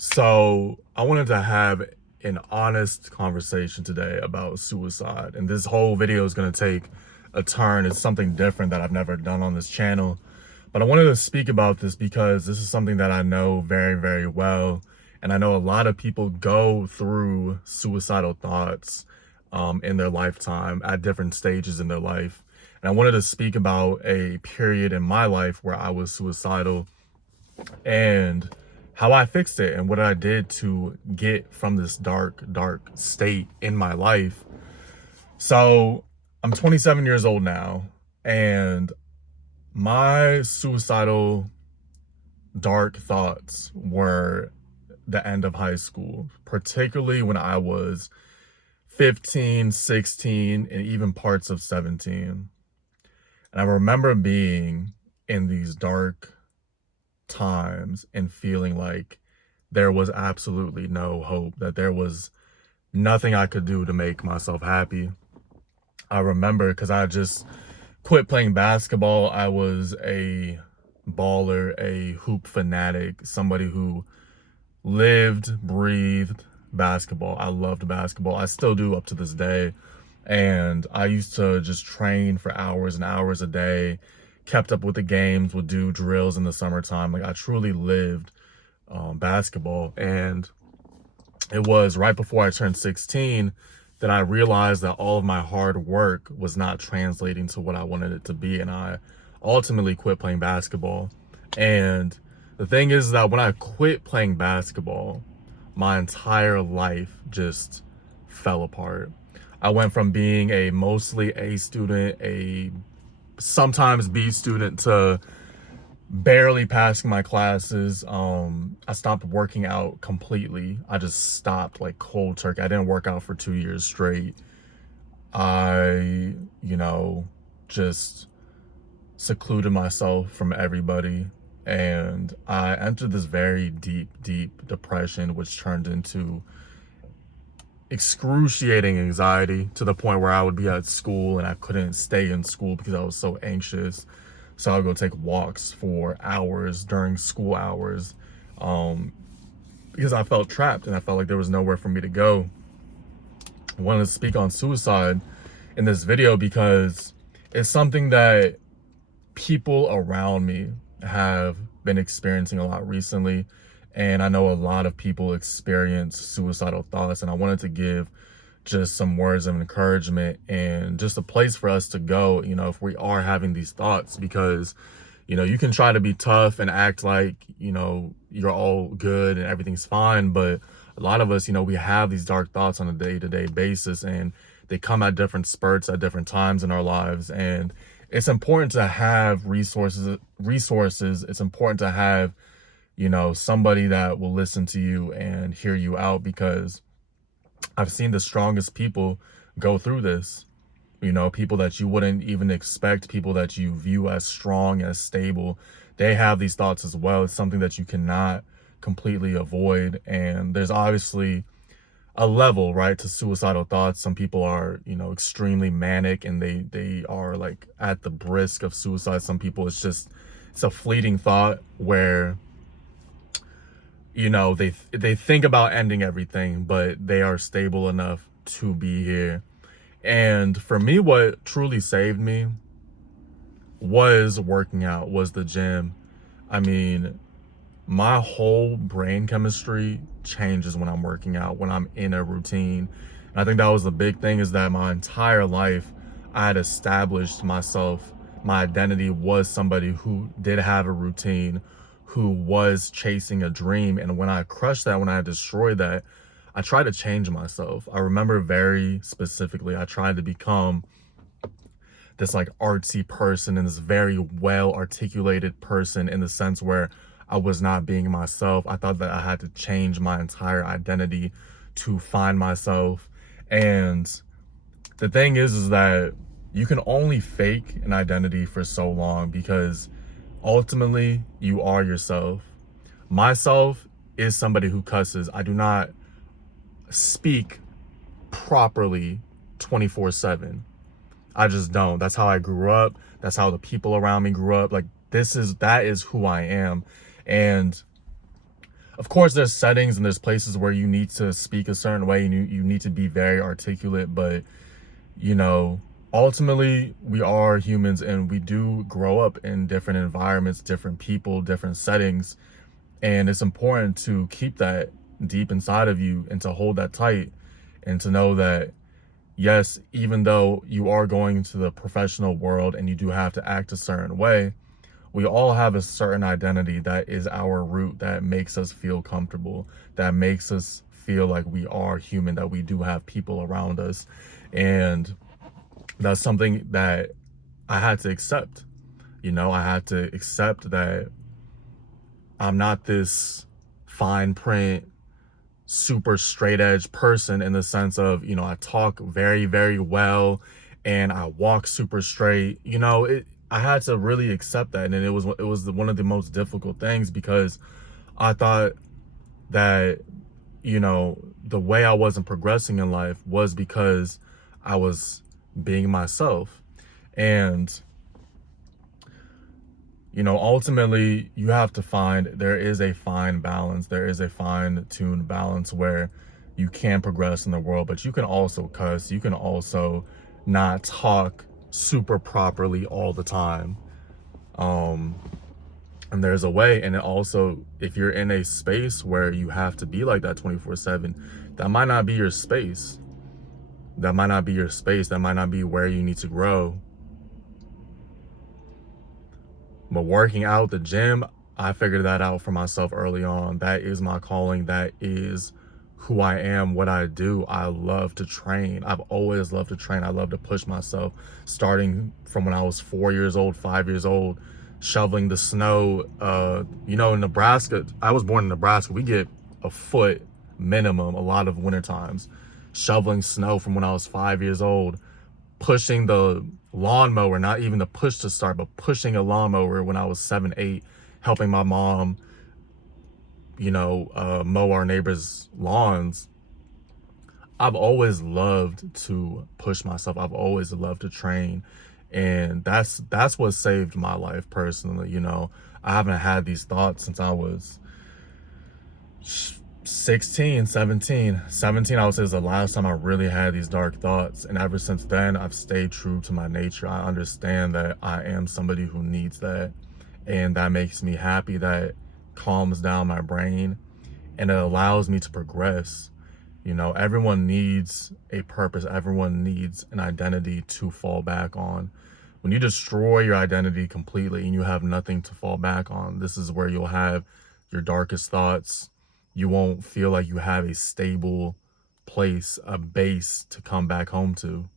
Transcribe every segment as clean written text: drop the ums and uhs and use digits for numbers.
So I wanted to have an honest conversation today about suicide. And this whole video is going to take a turn. It's something different that I've never done on this channel. But I wanted to speak about this because this is something that I know very, very well. And I know a lot of people go through suicidal thoughts in their lifetime at different stages in their life. And I wanted to speak about a period in my life where I was suicidal and how I fixed it and what I did to get from this dark, dark state in my life. So I'm 27 years old now, and my suicidal dark thoughts were the end of high school, particularly when I was 15, 16, and even parts of 17. And I remember being in these dark times and feeling like there was absolutely no hope, that there was nothing I could do to make myself happy. I remember because I just quit playing basketball. I was a baller, a hoop fanatic, somebody who lived, breathed basketball. I loved basketball. I still do up to this day. And I used to just train for hours and hours a day, kept up with the games, would do drills in the summertime. Like I truly lived basketball. And it was right before I turned 16 that I realized that all of my hard work was not translating to what I wanted it to be. And I ultimately quit playing basketball. And the thing is that when I quit playing basketball, my entire life just fell apart. I went from being a mostly A student, a sometimes B student, to barely passing my classes. I stopped working out completely. I just stopped like cold turkey. I didn't work out for 2 years straight. I, just secluded myself from everybody. And I entered this very deep, deep depression, which turned into excruciating anxiety to the point where I would be at school and I couldn't stay in school because I was so anxious. So I'd go take walks for hours during school hours because I felt trapped and I felt like there was nowhere for me to go. I wanted to speak on suicide in this video because it's something that people around me have been experiencing a lot recently. And I know a lot of people experience suicidal thoughts, and I wanted to give just some words of encouragement and just a place for us to go, if we are having these thoughts, because, you can try to be tough and act like, you're all good and everything's fine. But a lot of us, we have these dark thoughts on a day-to-day basis, and they come at different spurts at different times in our lives. And it's important to have resources. It's important to have somebody that will listen to you and hear you out, because I've seen the strongest people go through this. People that you wouldn't even expect, people that you view as strong, as stable, they have these thoughts as well. It's something that you cannot completely avoid. And there's obviously a level, right, to suicidal thoughts. Some people are, extremely manic and they are like at the brisk of suicide. Some people, it's a fleeting thought where they think about ending everything, but they are stable enough to be here. And for me, what truly saved me was working out, was the gym. I mean, my whole brain chemistry changes when I'm working out, when I'm in a routine. And I think that was the big thing, is that my entire life I had established myself. My identity was somebody who did have a routine, who was chasing a dream. And when I crushed that, when I destroyed that, I tried to change myself. I remember very specifically, I tried to become this like artsy person and this very well articulated person, in the sense where I was not being myself. I thought that I had to change my entire identity to find myself. And the thing is that you can only fake an identity for so long, because ultimately you are yourself. Myself is somebody who cusses. I do not speak properly 24/7. I just don't. That's how I grew up. That's how the people around me grew up. Like that is who I am. And Of course, there's settings and there's places where you need to speak a certain way and you need to be very articulate, but you know, ultimately we are humans and we do grow up in different environments, different people, different settings. And it's important to keep that deep inside of you and to hold that tight and to know that, yes, even though you are going into the professional world and you do have to act a certain way, we all have a certain identity that is our root, that makes us feel comfortable, that makes us feel like we are human, that we do have people around us. And that's something that I had to accept. You know, I had to accept that I'm not this fine print, super straight edge person in the sense of, you know, I talk very, very well and I walk super straight. You know, I had to really accept that. And it was one of the most difficult things because I thought that, you know, the way I wasn't progressing in life was because I was being myself. And you know, ultimately you have to find, there is a fine balance, there is a fine-tuned balance where you can progress in the world, but you can also cuss, you can also not talk super properly all the time. um and there's a way. And it also, if you're in a space where you have to be like that 24/7, that might not be your space, that might not be your space, that might not be where you need to grow. But working out, the gym, I figured that out for myself early on. That is my calling. That is who I am, what I do. I love to train. I've always loved to train. I love to push myself, starting from when I was 4 years old, 5 years old, shoveling the snow. You know, in Nebraska, I was born in Nebraska. We get a foot minimum a lot of winter times. Shoveling snow from when I was 5 years old, pushing the lawnmower, not even the push to start, but pushing a lawnmower when I was 7, 8, helping my mom, you know, mow our neighbors' lawns. I've always loved to push myself. I've always loved to train. And that's what saved my life personally. You know, I haven't had these thoughts since I was 16, 17. 17, I would say, is the last time I really had these dark thoughts. And ever since then, I've stayed true to my nature. I understand that I am somebody who needs that. And that makes me happy. That calms down my brain and it allows me to progress. You know, everyone needs a purpose. Everyone needs an identity to fall back on. When you destroy your identity completely and you have nothing to fall back on, this is where you'll have your darkest thoughts. You won't feel like you have a stable place, a base to come back home to.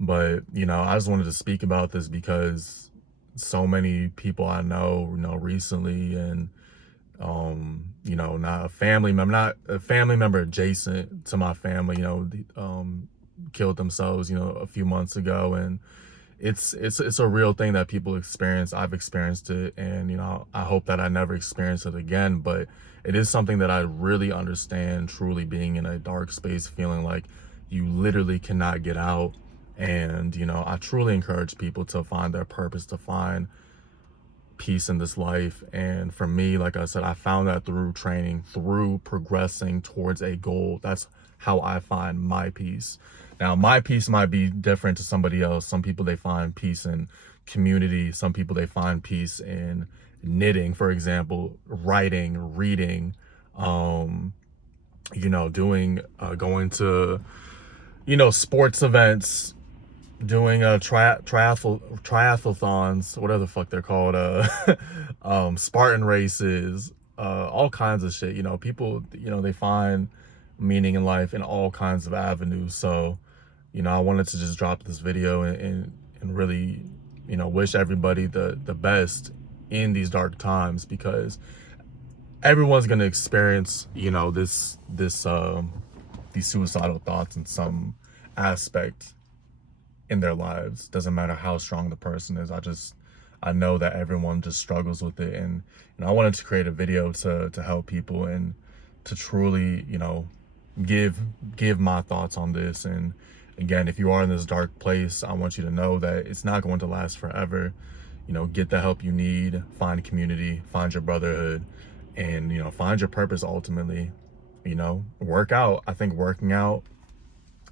But, you know, I just wanted to speak about this because so many people I know, you know, recently, and you know, not a family member adjacent to my family, you know, killed themselves, you know, a few months ago. And it's a real thing that people experience. I've experienced it, and you know, I hope that I never experience it again. But it is something that I really understand, truly being in a dark space, feeling like you literally cannot get out. And you know, I truly encourage people to find their purpose, to find peace in this life. And for me, like I said, I found that through training, through progressing towards a goal. That's how I find my peace. Now, my peace might be different to somebody else. Some people, they find peace in community. Some people, they find peace in knitting, for example, writing, reading, you know, going to, you know, sports events, doing triathlons, whatever the fuck they're called, Spartan races, all kinds of shit. You know, people, you know, they find meaning in life in all kinds of avenues. So, you know, I wanted to just drop this video and really, you know, wish everybody the best in these dark times, because everyone's gonna experience, you know, these suicidal thoughts in some aspect in their lives. Doesn't matter how strong the person is. I know that everyone just struggles with it. And you know, I wanted to create a video to help people and to truly, you know, give my thoughts on this. And again, if you are in this dark place, I want you to know that it's not going to last forever. You know, get the help you need, find community, find your brotherhood, and, you know, find your purpose ultimately. You know, work out. I think working out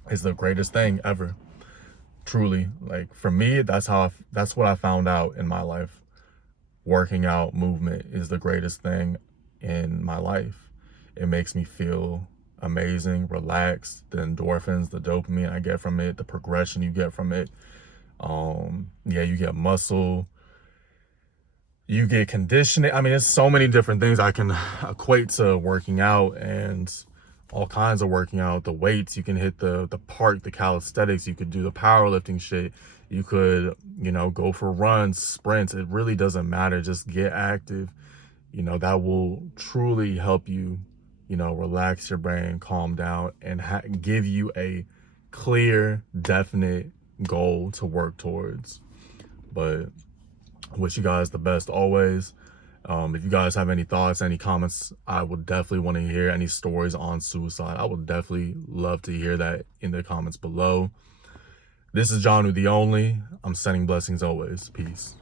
is the greatest thing ever. Truly. Like for me, that's what I found out in my life. Working out, movement is the greatest thing in my life. It makes me feel amazing, relaxed. The endorphins, the dopamine I get from it, the progression you get from it. Yeah, you get muscle, you get conditioning. I mean, there's so many different things I can equate to working out, and all kinds of working out. The weights, you can hit the park, the calisthenics, you could do the powerlifting shit. You could, you know, go for runs, sprints. It really doesn't matter. Just get active. You know, that will truly help you, you know, relax your brain, calm down, and give you a clear, definite goal to work towards. But wish you guys the best always. If you guys have any thoughts, any comments, I would definitely want to hear any stories on suicide. I would definitely love to hear that in the comments below. This is John with the Only. I'm sending blessings always. Peace.